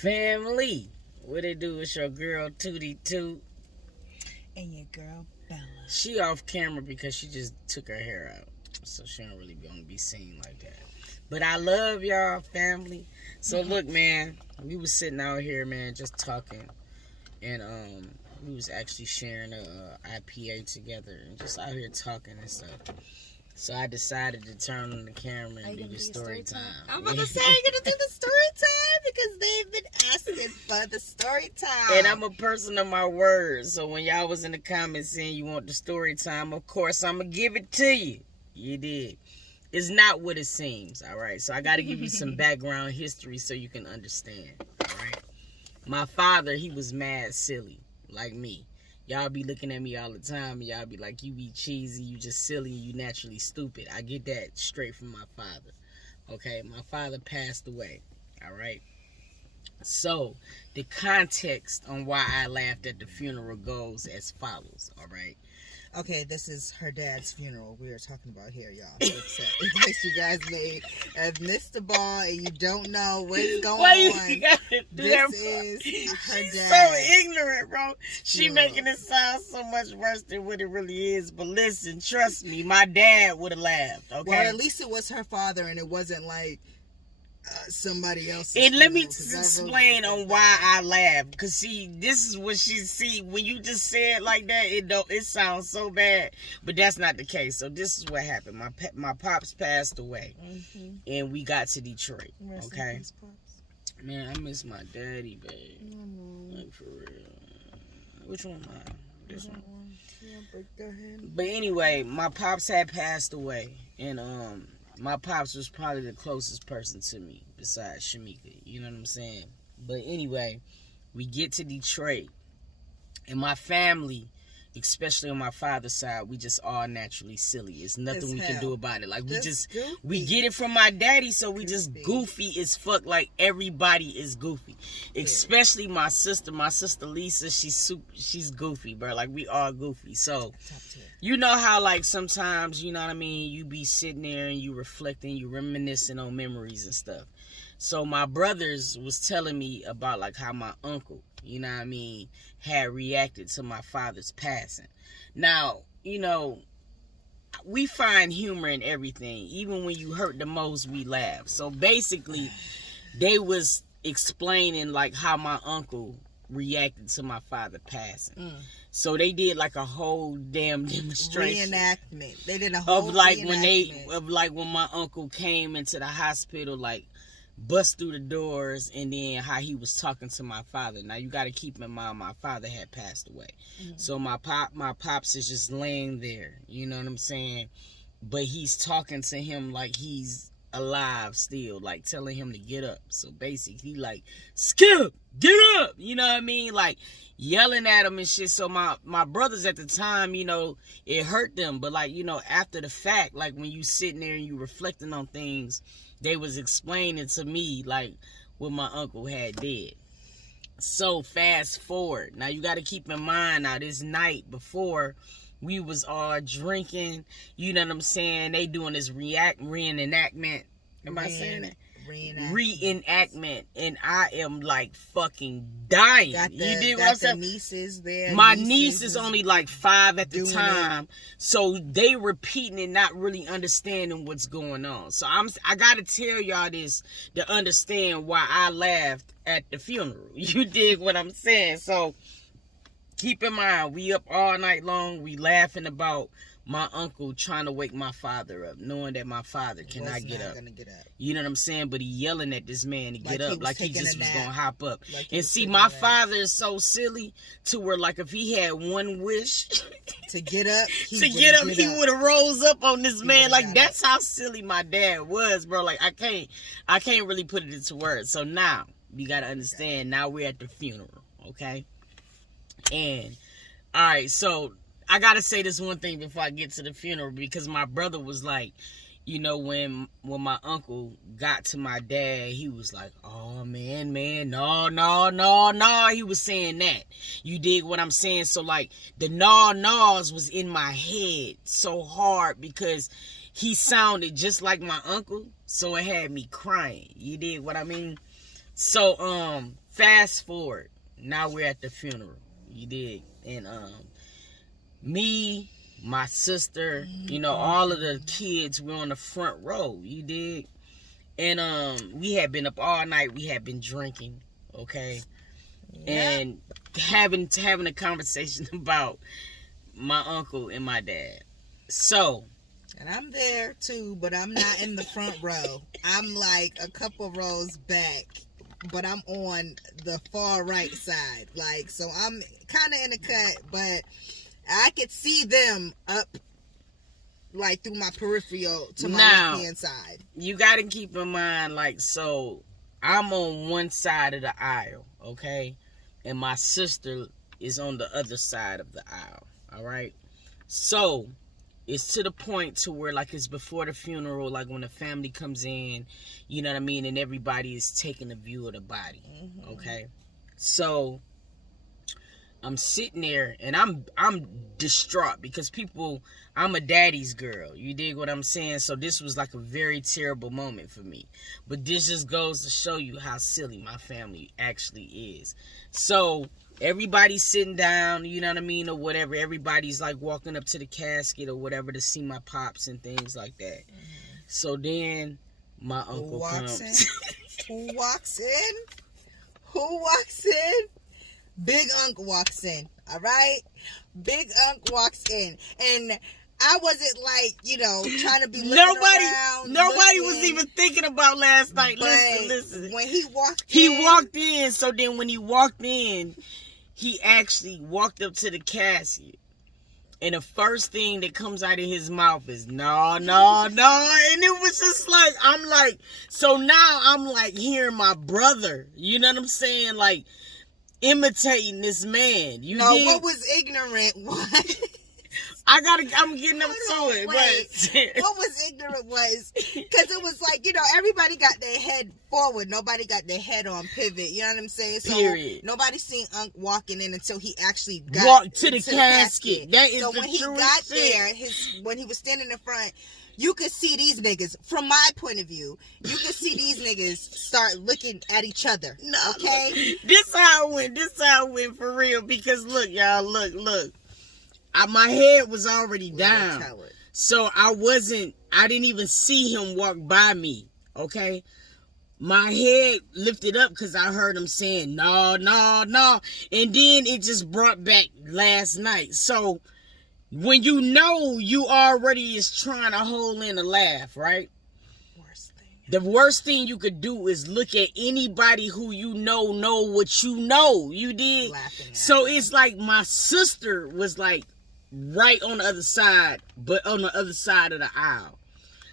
Family, what it do? It's your girl Tootie Toot. And your girl Bella. She off camera because she just took her hair out. So she don't really gonna be seen like that. But I love y'all, family. So look, man, we was sitting out here, man, just talking. And we was actually sharing a IPA together and just out here talking and stuff. So I decided to turn on the camera and do the story time. I'm about to say you're gonna do the story time because they've been asking for the story time. And I'm a person of my words. So when y'all was in the comments saying you want the story time, of course I'm gonna give it to you. You did. It's not what it seems, all right? So I got to give you some background history so you can understand, all right? My father, he was mad silly, like me. Y'all be looking at me all the time, and y'all be like, you be cheesy, you just silly, you naturally stupid. I get that straight from my father, okay? My father passed away, all right? So the context on why I laughed at the funeral goes as follows, all right? Okay, this is her dad's funeral we are talking about here, y'all. So in case you guys may have missed the ball and you don't know what's going on, this is her She's dad. so ignorant, bro. She making it sound so much worse than what it really is. But listen, trust me, my dad would have laughed, okay? Well, at least it was her father and it wasn't like somebody else. And let me just explain on why I laughed. Because, see, this is what she see. When you just say it like that, it sounds so bad. But that's not the case. So this is what happened. My pops passed away. And we got to Detroit. Okay? Peace, Pops. Man, I miss my daddy, babe. Like, for real. Which one am I? This one? But anyway, my pops had passed away. And, my pops was probably the closest person to me besides Shamika. You know what I'm saying? But anyway, we get to Detroit. And my family, especially on my father's side, we just all naturally silly. It's nothing we can do about it. Like, we get it from my daddy, so we just goofy as fuck. Like, everybody is goofy. Especially my sister. My sister Lisa, she's goofy, bro. Like, we all goofy. So, you know how, like, sometimes, you know what I mean, you be sitting there and you reflecting, you reminiscing on memories and stuff. So, my brothers was telling me about, like, how my uncle, you know what I mean, had reacted to my father's passing. Now, you know, we find humor in everything. Even when you hurt the most, we laugh. So, basically, they was explaining, like, how my uncle reacted to my father passing. So they did like a whole damn demonstration. Reenactment. They did a whole of like when my uncle came into the hospital, like bust through the doors, and then how he was talking to my father. Now you got to keep in mind my father had passed away. So my pops is just laying there, you know what I'm saying? But he's talking to him like he's alive still, like telling him to get up. So basically like, Skip, get up, you know what I mean? Like yelling at him and shit. So my brothers at the time, you know, it hurt them. But like, you know, after the fact, like when you sitting there and you reflecting on things, they was explaining to me like what my uncle had did. So fast forward. Now you got to keep in mind, now this night before, we was all drinking, you know what I'm saying? They doing this reenactment. Am I saying that? Reenactment. And I am like fucking dying. You did what I'm saying? Nieces there. My niece is only like 5 at the time. So they repeating and not really understanding what's going on. So I gotta tell y'all this to understand why I laughed at the funeral. You dig what I'm saying? So keep in mind, we up all night long. We laughing about my uncle trying to wake my father up, knowing that my father cannot get up. You know what I'm saying? But he yelling at this man to get up, like he just was going to hop up. And see, my father is so silly to where, like, if he had one wish to get up, he would have rose up on this man. Like, that's how silly my dad was, bro. Like, I can't really put it into words. So now, you got to understand, now we're at the funeral, okay? And, all right, so I got to say this one thing before I get to the funeral, because my brother was like, you know, when my uncle got to my dad, he was like, oh, man, no. He was saying that. You dig what I'm saying? So, like, the naws was in my head so hard because he sounded just like my uncle. So, it had me crying. You dig what I mean? So, fast forward. Now we're at the funeral. You dig? And me, my sister, all of the kids were on the front row. You dig? And we had been up all night. We had been drinking. Okay. Yeah. And having a conversation about my uncle and my dad. So, and I'm there too, but I'm not in the front row. I'm like a couple rows back, but I'm on the far right side. Like, so I'm kind of in the cut, but I could see them up, like, through my peripheral to my left-hand side. You got to keep in mind, like, so I'm on one side of the aisle, okay? And my sister is on the other side of the aisle, all right? So it's to the point to where, like, it's before the funeral, like when the family comes in, you know what I mean? And everybody is taking a view of the body, okay? So I'm sitting there and I'm distraught because I'm a daddy's girl. You dig what I'm saying? So this was like a very terrible moment for me. But this just goes to show you how silly my family actually is. So everybody's sitting down, you know what I mean, or whatever. Everybody's like walking up to the casket or whatever to see my pops and things like that. So then my uncle comes. Who walks in? Who walks in? Big Unc walks in, all right? Big Unc walks in. And I wasn't like, trying to be looking around. Nobody was even thinking about last night. Listen. When he walked in. So then when he walked in, he actually walked up to the casket. And the first thing that comes out of his mouth is, no. And it was just like, so now I'm like hearing my brother, you know what I'm saying? Like, imitating this man. What was ignorant was... I'm getting up to it. But what was ignorant was, because it was like, everybody got their head forward. Nobody got their head on pivot. You know what I'm saying? So period. Nobody seen Unc walking in until he actually walked to the casket. That is so the when he got there, when he was standing in front, you could see these niggas, from my point of view, you could see these niggas start looking at each other. Okay? This how it went for real. Because look, y'all, look. My head was already down. So I didn't even see him walk by me. Okay? My head lifted up because I heard him saying, no. And then it just brought back last night. So when you already is trying to hold in a laugh, right? The worst thing you could do is look at anybody who know what you know. You did. So it's like my sister was like right on the other side, but on the other side of the aisle.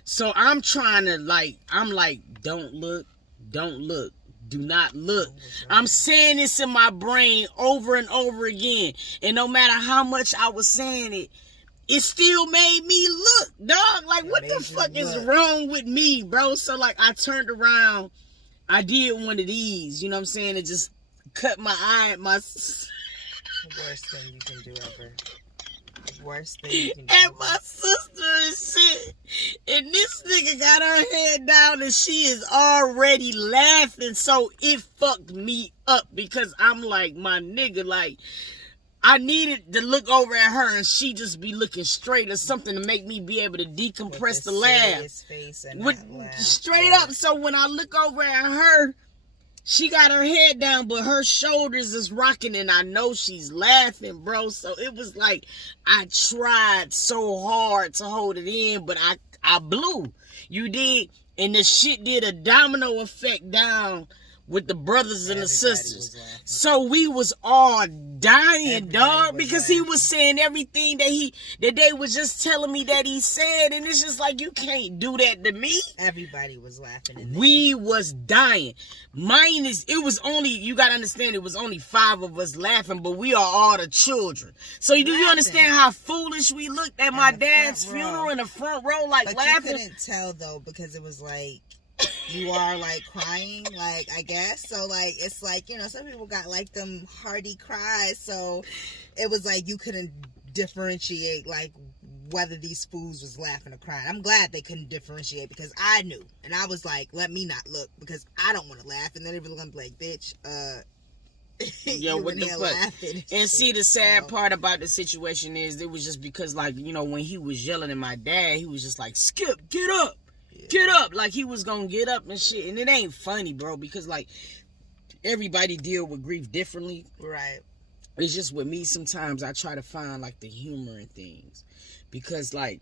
So I'm trying to I'm like, don't look, do not look. I'm saying this in my brain over and over again. And no matter how much I was saying it still made me look, dog. Like, what the fuck is wrong with me, bro? So, like, I turned around. I did one of these, you know what I'm saying? It just cut my eye at my... The worst thing you can do ever. The worst thing you can do And my sister is shit. And this nigga got her head down and she is already laughing. So, it fucked me up because I'm like, my nigga, like... I needed to look over at her and she just be looking straight or something to make me be able to decompress the laugh. Straight up. So when I look over at her, she got her head down, but her shoulders is rocking and I know she's laughing, bro. So it was like I tried so hard to hold it in, but I blew. You did. And the shit did a domino effect down with the brothers and the sisters. So we was all dying, dog, because he was saying everything that they was just telling me that he said, and it's just like, you can't do that to me. Everybody was laughing. We was dying. It was only, you gotta understand, it was only 5 of us laughing, but we are all the children. So do you understand how foolish we looked at my dad's funeral in the front row, like, laughing? You couldn't tell, though, because it was like, you are like crying, like, I guess. So like, it's like, some people got like them hearty cries. So it was like, you couldn't differentiate like whether these fools was laughing or crying. I'm glad they couldn't differentiate because I knew. And I was like, let me not look because I don't want to laugh. And then they were going to be like, bitch, yo, what the fuck? And see, the sad part about the situation is it was just because, like, you know, when he was yelling at my dad, he was just like, Skip, get up. Yeah. Get up. Like, he was going to get up and shit. And it ain't funny, bro, because, like, everybody deal with grief differently. Right. It's just with me, sometimes I try to find, like, the humor in things. Because, like,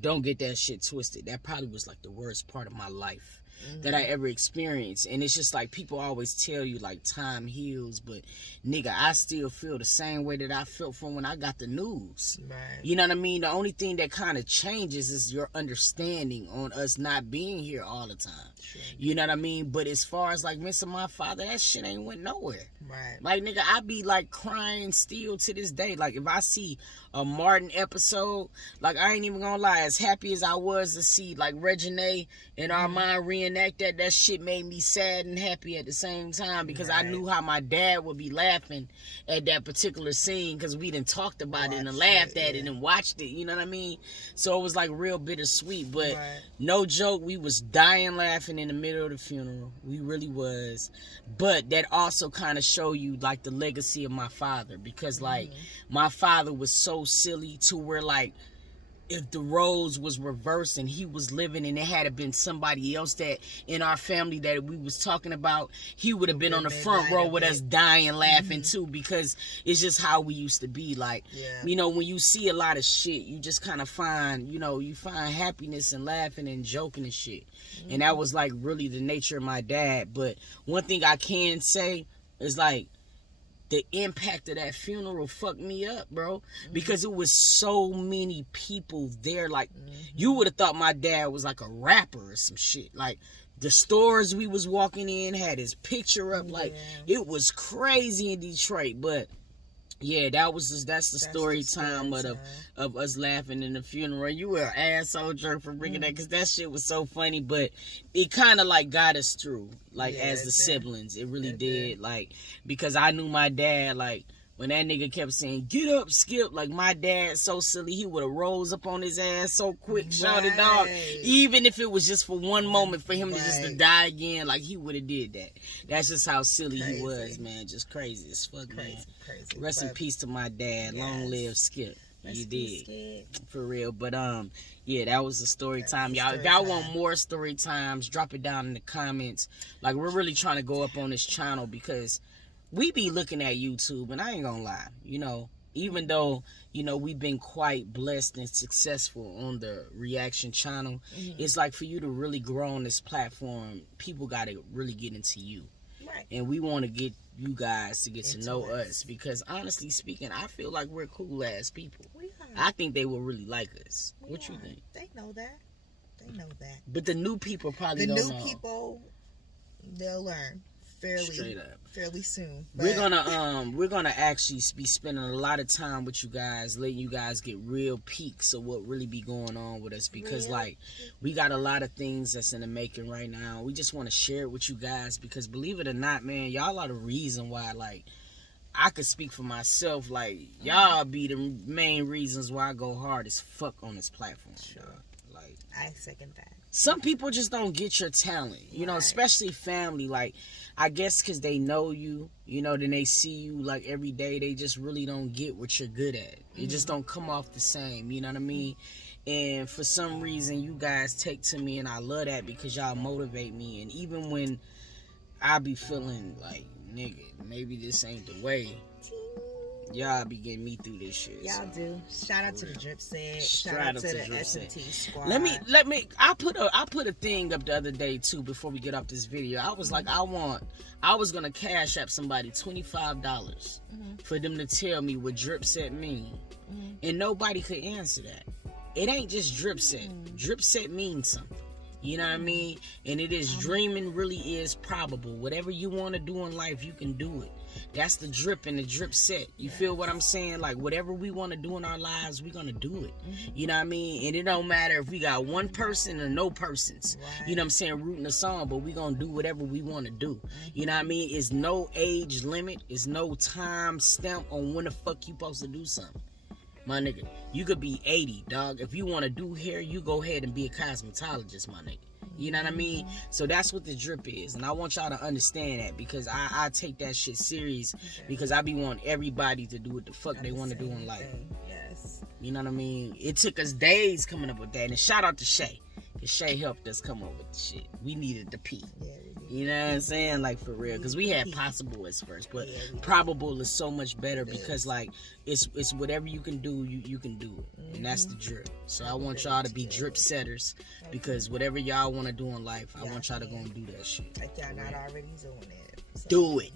don't get that shit twisted. That probably was, like, the worst part of my life that I ever experienced. And it's just like people always tell you like time heals, but nigga, I still feel the same way that I felt from when I got the news. Right. You know what I mean? The only thing that kind of changes is your understanding on us not being here all the time. Sure. You know what I mean? But as far as like missing my father, that shit ain't went nowhere. Right. Like nigga, I be like crying still to this day. Like if I see a Martin episode, like I ain't even gonna lie, as happy as I was to see like Regine and Armand reenact that shit made me sad and happy at the same time because I knew how my dad would be laughing at that particular scene because we done talked about it and laughed at it and watched it, you know what I mean? So it was like real bittersweet, but no joke, we was dying laughing in the middle of the funeral. We really was. But that also kind of show you like the legacy of my father because like my father was so silly to where like if the roles was reversed and he was living and it had been somebody else that in our family that we was talking about, he would have been on the front row with us dying laughing too because it's just how we used to be. Like, you know, when you see a lot of shit, you just kind of find, you know, you find happiness and laughing and joking and shit. And that was like really the nature of my dad. But one thing I can say is like, the impact of that funeral fucked me up, bro. Because it was so many people there. Like, you would have thought my dad was like a rapper or some shit. Like, the stores we was walking in had his picture up. Like, it was crazy in Detroit. But, yeah, that's the story time of us laughing in the funeral. You were an asshole jerk for bringing that because that shit was so funny. But it kind of, like, got us through, like, as the siblings. It really did. Like, because I knew my dad, like, when that nigga kept saying, get up, Skip, like, my dad, so silly, he would have rose up on his ass so quick, shouted dog. Even if it was just for one moment for him to just to die again, like, he would have did that. That's just how silly he was, man. Just crazy as fuck, man. Crazy. Rest in peace to my dad. Long live Skip. You did. For real. But, yeah, that was the story time. Y'all, if y'all want more story times, drop it down in the comments. Like, we're really trying to go up on this channel because we be looking at YouTube, and I ain't gonna lie, you know, even though, you know, we've been quite blessed and successful on the reaction channel, it's like for you to really grow on this platform, people gotta really get into you. Right. And we want to get you guys to get to know us because honestly speaking, I feel like we're cool ass people. We are. I think they will really like us. What you think? They know that. They know that. But the new people probably don't know. The new people, they'll learn fairly soon. But We're gonna actually be spending a lot of time with you guys, letting you guys get real peeks of what really be going on with us because like we got a lot of things that's in the making right now. We just want to share it with you guys because believe it or not, man, y'all are the reason why like I could speak for myself. Like y'all be the main reasons why I go hard as fuck on this platform. Sure. Like I second that. Some people just don't get your talent, you know, especially family. Like, I guess because they know you, you know, then they see you like every day. They just really don't get what you're good at. It just don't come off the same, you know what I mean? And for some reason, you guys take to me, and I love that because y'all motivate me. And even when I be feeling like, nigga, maybe this ain't the way, y'all be getting me through this shit. Y'all do. Shout out to the Drip Set. Shout out to the S&T squad. Let me. I put a thing up the other day too. Before we get off this video, I was like, I was gonna cash app somebody $25 for them to tell me what Drip Set mean, and nobody could answer that. It ain't just Drip Set. Drip Set means something. You know what I mean? And it is dreaming really is probable. Whatever you want to do in life, you can do it. That's the drip and the drip set. You feel what I'm saying? Like, whatever we want to do in our lives, we're going to do it. You know what I mean? And it don't matter if we got one person or no persons. You know what I'm saying? Rooting us on, but we going to do whatever we want to do. You know what I mean? It's no age limit. It's no time stamp on when the fuck you supposed to do something. my nigga. You could be 80, dog. If you want to do hair, you go ahead and be a cosmetologist, my nigga. You know what I mean? So that's what the drip is. And I want y'all to understand that, because I take that shit serious, because I be wanting everybody to do what the fuck they want to do in life. Yes. You know what I mean? It took us days coming up with that. And shout out to Shay. Because Shay helped us come up with the shit. We needed the P. Yeah, you know what I'm saying? Like, for real. Because we had possible at first. But probable is so much better, because, like, it's whatever you can do, you can do it. And that's the drip. So I want y'all to be drip setters, because whatever y'all want to do in life, I want y'all to go and do that shit. Like y'all not already doing it. So. Do it.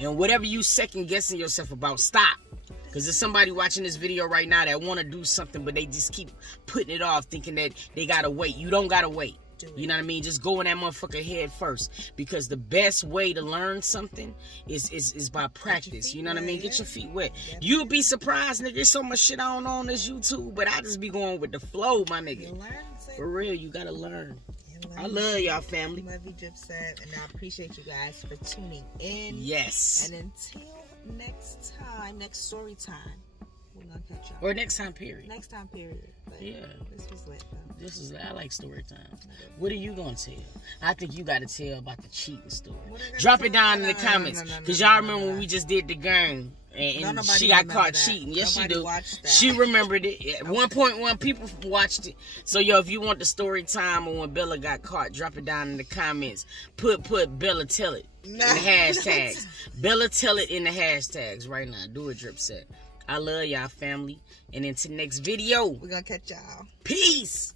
And whatever you second guessing yourself about, stop. Because there's somebody watching this video right now that want to do something, but they just keep putting it off, thinking that they got to wait. You don't got to wait. You know what I mean? Just go in that motherfucker head first. Because the best way to learn something is by practice. You know what I mean? Get your feet wet. You'll be surprised, nigga. There's so much shit I don't know on this YouTube, but I just be going with the flow, my nigga. For real, you got to learn. I love y'all, family. Love you, Drip Set. And I appreciate you guys for tuning in. Yes. And until next time, next story time, we're gonna catch y'all. Or next time period. Next time period. But yeah. This was lit though. I like story time. What are you gonna tell? I think you gotta tell about the cheating story. Drop it down in the comments. Cause y'all remember when we just did the game and she got caught cheating. Yes, she do. She remembered it. At 1.1 people watched it. So yo, if you want the story time or when Bella got caught, drop it down in the comments. Put Bella Tell It in the hashtags. Bella Tell It in the hashtags right now. Do a Drip Set. I love y'all, family. And until next video, we're gonna catch y'all. Peace.